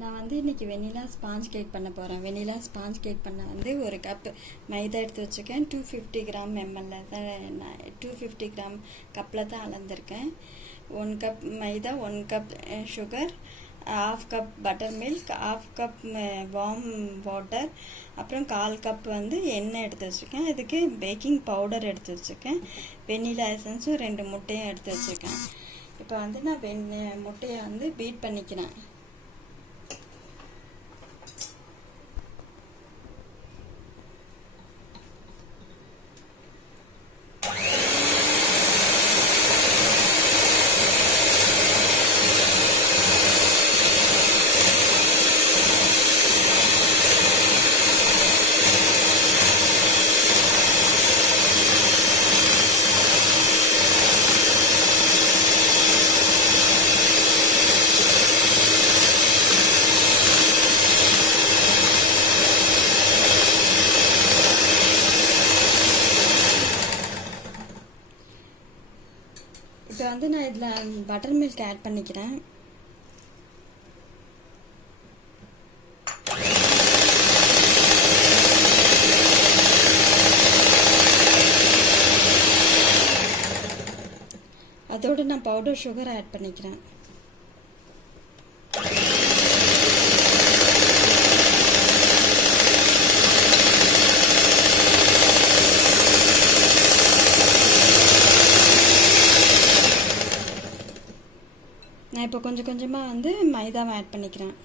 நான் வந்து இன்றைக்கி வெண்ணிலா ஸ்பாஞ்ச் கேக் பண்ண போகிறேன். வெண்ணிலா ஸ்பாஞ்ச் கேக் பண்ண வந்து ஒரு கப்பு மைதா எடுத்து வச்சுருக்கேன். 250 கிராம் எம்எல்ல தான், நான் 250 கிராம் கப்பில் தான் அளந்திருக்கேன். 1 கப் மைதா, 1 cup sugar, 1/2 cup butter milk, 1/2 cup warm water, அப்புறம் 1/4 கப் வந்து எண்ணெய் எடுத்து வச்சுருக்கேன். இதுக்கு பேக்கிங் பவுடர் எடுத்து வச்சுருக்கேன். வெண்ணிலா எசன்ஸும் 2 முட்டையும் எடுத்து வச்சுருக்கேன். இப்போ வந்து நான் முட்டையை வந்து பீட் பண்ணிக்கிறேன். இப்போ வந்து நான் இதில் பட்டர் மில்க் ஆட் பண்ணிக்கிறேன். அதோடு நான் பவுடர் சுகர் ஆட் பண்ணிக்கிறேன். நான் இப்போ கொஞ்சம் கொஞ்சமாக வந்து மைதாவை ஆட் பண்ணிக்கிறேன்.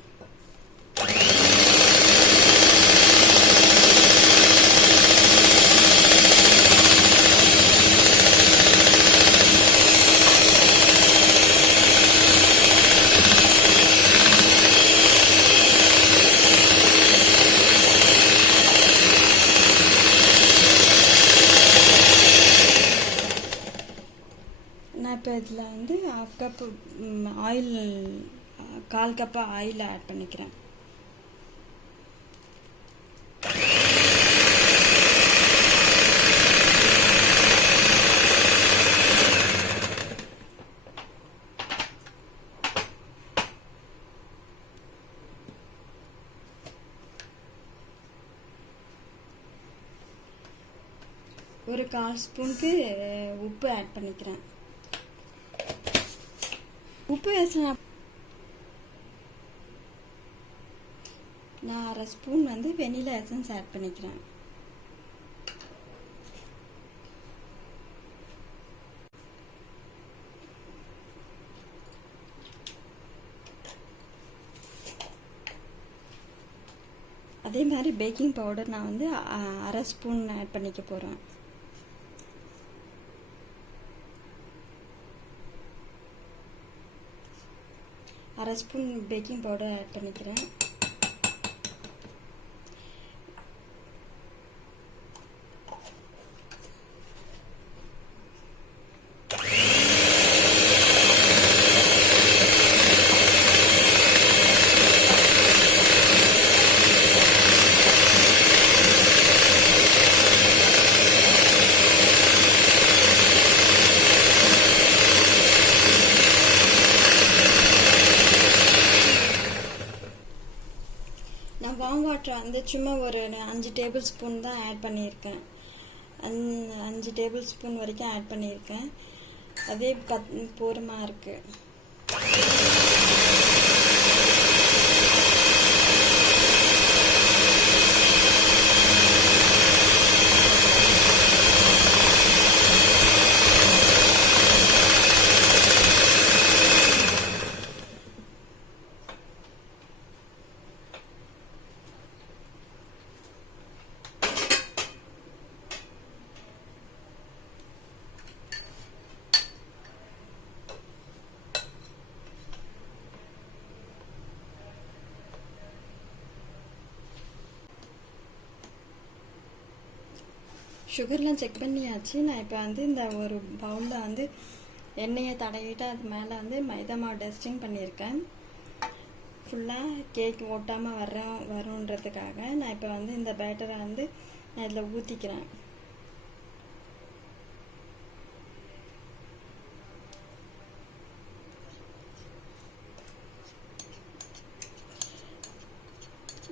நான் இப்போ இதில் வந்து 1/2 cup oil, 1/4 cup oil add பண்ணிக்கிறேன். ஒரு 1/4 ஸ்பூனுக்கு உப்பு ஆட் பண்ணிக்கிறேன். உப்பு நான் 1/2 ஸ்பூன் வந்து வெனிலா எசன்ஸ் ஆட் பண்ணிக்கிறேன். அதே மாதிரி பேக்கிங் பவுடர் நான் வந்து 1/2 ஸ்பூன் ஆட் பண்ணிக்க போகிறேன். அரை ஸ்பூன் பேக்கிங் பவுடர் ஆட் பண்ணிக்கிறேன். நான் வார்ம் வாட்டர் வந்து சும்மா ஒரு 5 டேபிள் ஸ்பூன் தான் ஆட் பண்ணியிருக்கேன். 5 டேபிள் ஸ்பூன் வரைக்கும் ஆட் பண்ணியிருக்கேன். அதே போருமாக இருக்குது. சுகர்லாம் செக் பண்ணியாச்சு. நான் இப்போ வந்து இந்த ஒரு பவுலில் வந்து எண்ணெயை தடவிட்டு அது மேலே வந்து மைதா மாவு டஸ்டிங் பண்ணியிருக்கேன். ஃபுல்லாக கேக் ஒட்டாமல் வருன்றதுக்காக நான் இப்போ வந்து இந்த பேட்டரை வந்து நான் இதில் ஊற்றிக்கிறேன்.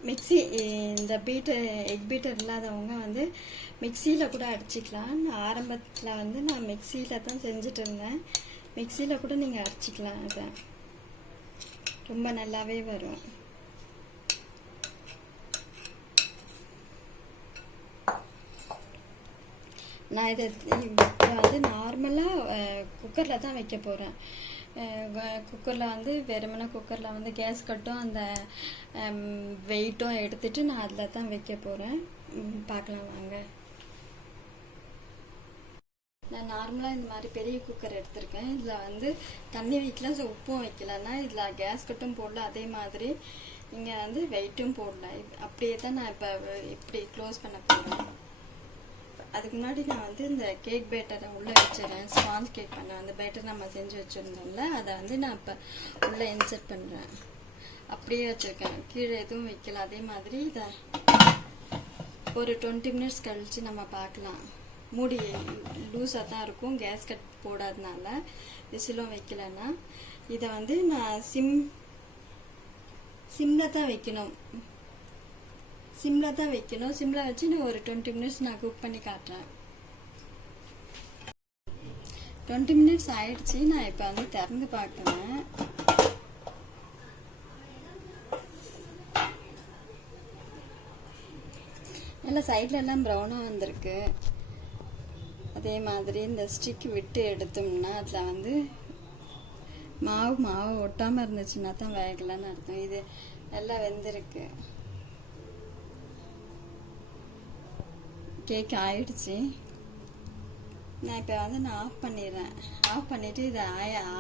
மிக்ஸி இந்த எக் பீட்டர் இல்லாதவங்க வந்து மிக்சியில் கூட அடிச்சிக்கலாம். நான் ஆரம்பத்தில் வந்து நான் மிக்சியில் தான் செஞ்சுட்டு இருந்தேன். மிக்சியில் கூட நீங்கள் அடிச்சிக்கலாம். அதை ரொம்ப நல்லாவே வரும். நான் இதை இப்போ வந்து நார்மலாக குக்கரில் தான் வைக்க போகிறேன். குக்கரில் வந்து வெறுமனே குக்கரில் வந்து கேஸ் கட்டும் அந்த வெயிட்டும் எடுத்துட்டு நான் அதில் தான் வைக்க போகிறேன். பார்க்கலாம் வாங்க. நான் நார்மலாக இந்த மாதிரி பெரிய குக்கர் எடுத்திருக்கேன். இதில் வந்து தண்ணி வைக்கல, ஸோ உப்பும் வைக்கலன்னா இதில் கேஸ் கட்டும் போடல, அதே மாதிரி இங்கே வந்து வெயிட்டும் போடல. அப்படியே தான் நான் இப்போ இப்படி க்ளோஸ் பண்ண போகிறேன். அதுக்கு முன்னாடி நான் வந்து இந்த கேக் பேட்டரை உள்ளே வச்சிடறேன். ஸ்பாஞ்ச் கேக் பண்ணேன், அந்த பேட்டர் நம்ம செஞ்சு வச்சுருந்தோம்ல, அதை வந்து நான் இப்போ உள்ளே இன்சர்ட் பண்ணுறேன். அப்படியே வச்சுருக்கேன், கீழே எதுவும் வைக்கல. அதே மாதிரி இதை ஒரு 20 மினிட்ஸ் கழித்து நம்ம பார்க்கலாம். மூடி லூஸாக தான் இருக்கும், கேஸ் கட் போடாதனால, விசிலும் வைக்கலன்னா. இதை வந்து நான் சிம்மில் தான் வைக்கணும். சிம்மில் வச்சு நான் ஒரு 20 மினிட்ஸ் நான் குக் பண்ணி காட்டுறேன். 20 மினிட்ஸ் ஆயிடுச்சு. நான் இப்போ வந்து திறந்து பார்க்குறேன். நல்லா சைட்ல எல்லாம் ப்ரௌனாக வந்திருக்கு. அதே மாதிரி இந்த ஸ்டிக் விட்டு எடுத்தோம்னா அதில் வந்து மாவு ஒட்டாமல் இருந்துச்சுன்னா தான் வேகலைன்னு அர்த்தம். இது எல்லாம் வெந்திருக்கு. கேக் ஆயிடுச்சு. நான் இப்போ வந்து நான் ஆஃப் பண்ணிடுறேன். ஆஃப் பண்ணிவிட்டு இதை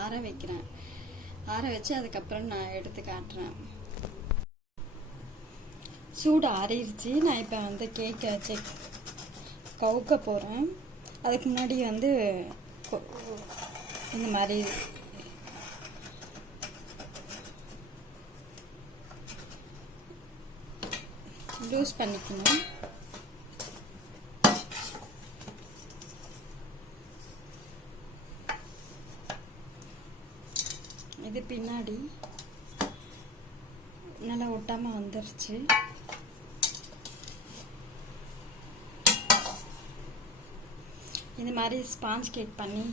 ஆற வைக்கிறேன். ஆற வச்சு அதுக்கப்புறம் நான் எடுத்து காட்டுறேன். சூடு ஆறிடுச்சு. நான் இப்போ வந்து கேக்கை கவுக்க போகிறேன். அதுக்கு முன்னாடி வந்து இந்த மாதிரி லூஸ் பண்ணிக்கணும். இது பின்னாடி நல்லா ஒட்டாமல் வந்துருச்சு. இந்த மாதிரி ஸ்பாஞ்ச் கேக் பண்ணி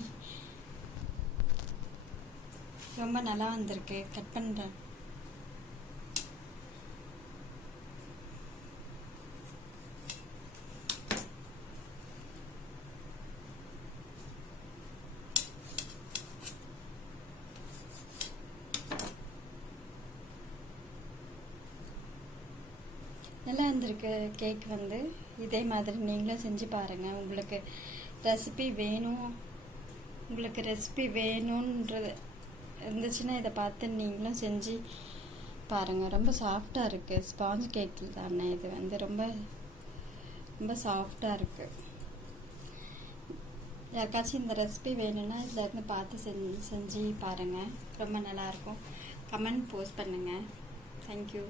ரொம்ப நல்லா வந்திருக்கு. கட் பண்ணுறேன். நல்லா இருந்திருக்கு கேக் வந்து. இதே மாதிரி நீங்களும் செஞ்சு பாருங்கள். உங்களுக்கு ரெசிபி வேணுன்றது இருந்துச்சுன்னா இதை பார்த்து நீங்களும் செஞ்சு பாருங்கள். ரொம்ப சாஃப்டாக இருக்குது. ஸ்பாஞ்ச் கேக் தானே இது வந்து ரொம்ப ரொம்ப சாஃப்டாக இருக்குது. யாருக்காச்சும் இந்த ரெசிபி வேணும்னா இதில் இருந்து பார்த்து செஞ்சு பாருங்கள். ரொம்ப நல்லாயிருக்கும். கமெண்ட் போஸ்ட் பண்ணுங்கள். தேங்க்யூ.